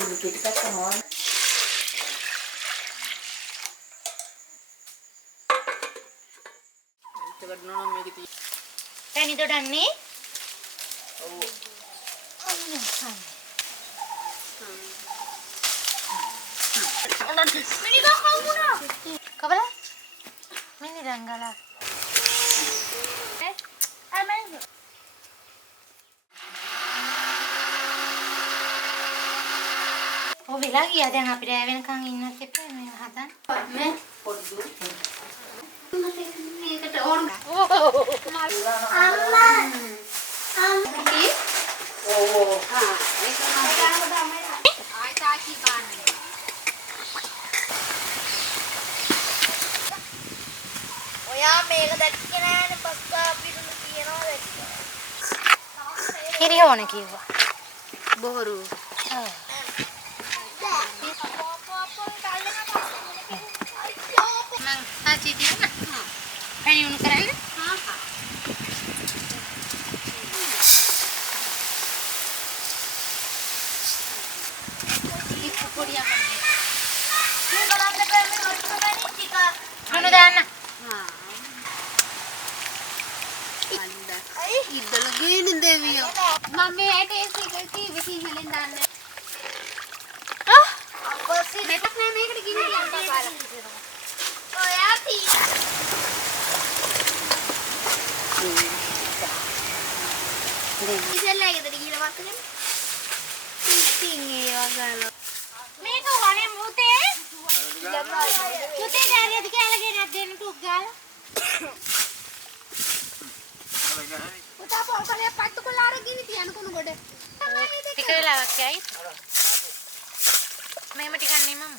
උඩු පිටිපස්ස නෝන. ඒකට නෝන මේක තියෙන්නේ. පැණි දොඩන්නේ? ඔව්. මිනි ගහ කවුනා? කවල? මිනි රංගලා. අමෙන්. ඔය වෙලා ගියා දැන් අපි රැ වෙනකන් ඉන්නත් එපා මේ හදන්න. මේ පොඩි මේකට ඕන. අම්මා. අම්මා. ඕ. හා ඒක තමයි. ආයි තාකි බාන්නේ. ඔයා මේක දැක්කේ නෑනේ පස්සා පිටුන තියනවා දැක්කා. කිරි ඕන කිව්වා. බොහරු. ඔව්. Mang saji dia nak? Pengen unu kerana? Ibu puri apa ni? Ni kalau anda pengen unu kerana jika unu dah na? Anda. Ida lagi ni Dewi. Mami ada isi besi helen dah na. Sih, betak na මේකට ගිනි යන්න පාලා. ඔයා P. ඉතින් ගෙදර ගිහලා වත්තගෙන. ඉතින් ඒවා ගාලා. මේක වනේ මුතේ. මුතේ ගාරියද කියලා ගෙනත් දෙන්න ටුක් ගාලා. පුතා පොල්කලේ පත්තු කොලාර ගිනි තියන්න කුණු ගොඩ. ටික වෙලාවක් යයි. මේම ටිකක් නේ මම.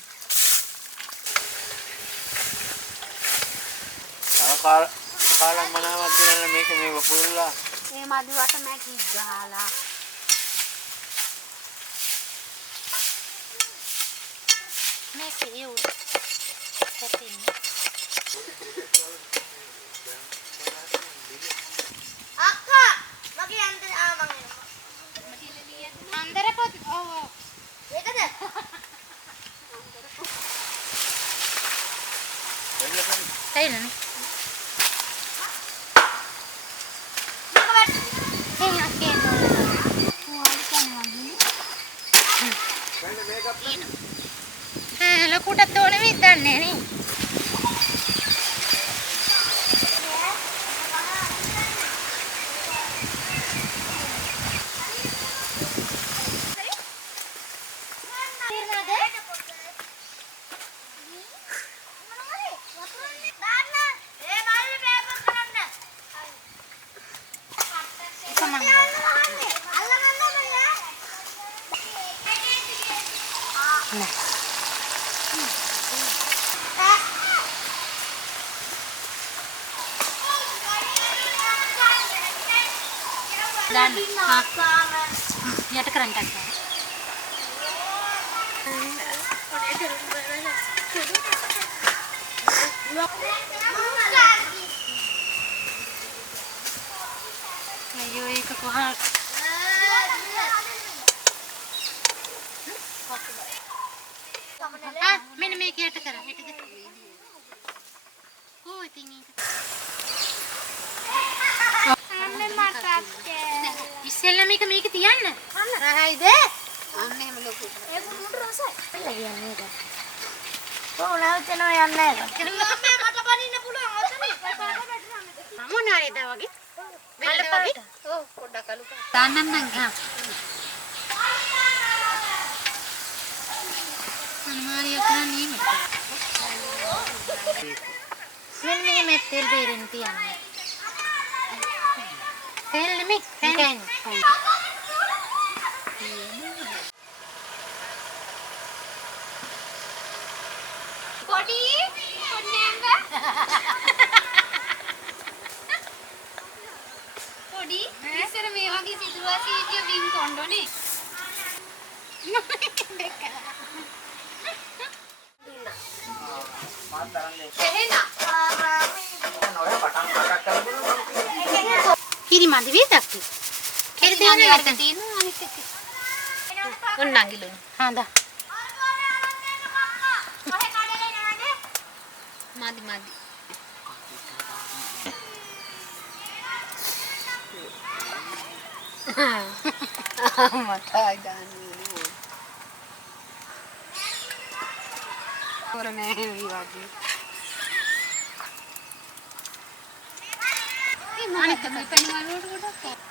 කාලම් මනාවක් දෙන්න මේක මේ වපුරලා. මේ මදුවට මැටි ගහලා. මේක යෝ. සතින්. අක්කා මගේ අnder මං එනවා. අnder පොත් ඔව්. ඒකද? Tayo ලොකුටත් ඕනේ මේ දන්නේ නේ. Dan යට කරන්න ගන්න. අයියෝ ඒක කොහොමද? මෙන්න මේක යට කර. යට කර. ඕ ඉතින් ඒක. ඉස්සෙල්ලා මේක තියන්න. රහයිද? අන්න එහෙම ලොකු. ඒක මුඩු රසයි. එල්ල කියන්නේ ඒක. කොහොමද යනවා යන්නේ නැහැ. මම මට බනින්න පුළුවන් ඔතන. පාට වැටෙනවා. මොනාරිද වගේ? වෙලද වගේ? ඔව් පොඩ්ඩක් අලු කරා. දාන්නම් හා. අනමාරිය කරන්නේ මෙන්න මේ තෙල් බේරෙන්න තියන්නේ. තෙල් නෙමෙයි පැන්. පොඩි පොන්නෑංග පොඩි ඉස්සර මේ වගේ සිදුවා සීටිය වින් කොණ්ඩෝනේ කිරි මදි වේදක් කිරි දෙන්න යට තියෙනවා අනිත් එක උන්නංගිලු. හාඳා. මදි මදි. මට ආයිදාන්නේ. ඔරනේ විවාදී. අනේ තමයි පෙන්වන්න ගොඩක්.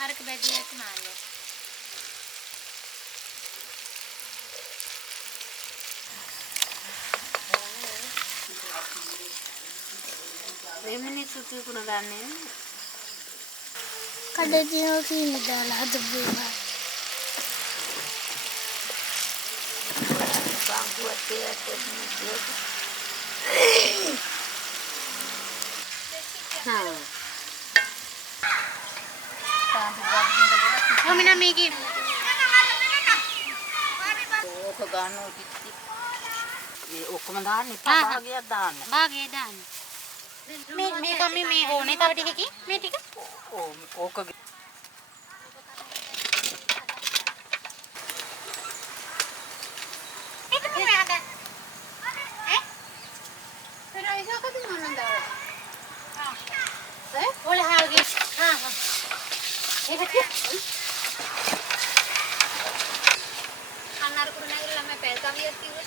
හරක බැදියක් මාළු. මෙන්න සුතු කුණ ගන්නේ. කඩදියෝ කීන දාලා හදපුවා. බංගුවත් ඒත් මමිනා මේකේ ඕක ගන්න ඔටිටි. මේ ඔක්කොම දාන්න එපා භාගයක් දාන්න. භාගේ දාන්න. මේ ඕනේ තව ටිකකින් මේ ටික. ඕක ඒක තමයි හද. ඈ? පෙරයිසෝ කද මොනන්ද? ඔල හාගේ. ඒක අන්නර කුරුණාගේ ළමයි පැල් කවියක් කිව්වේ.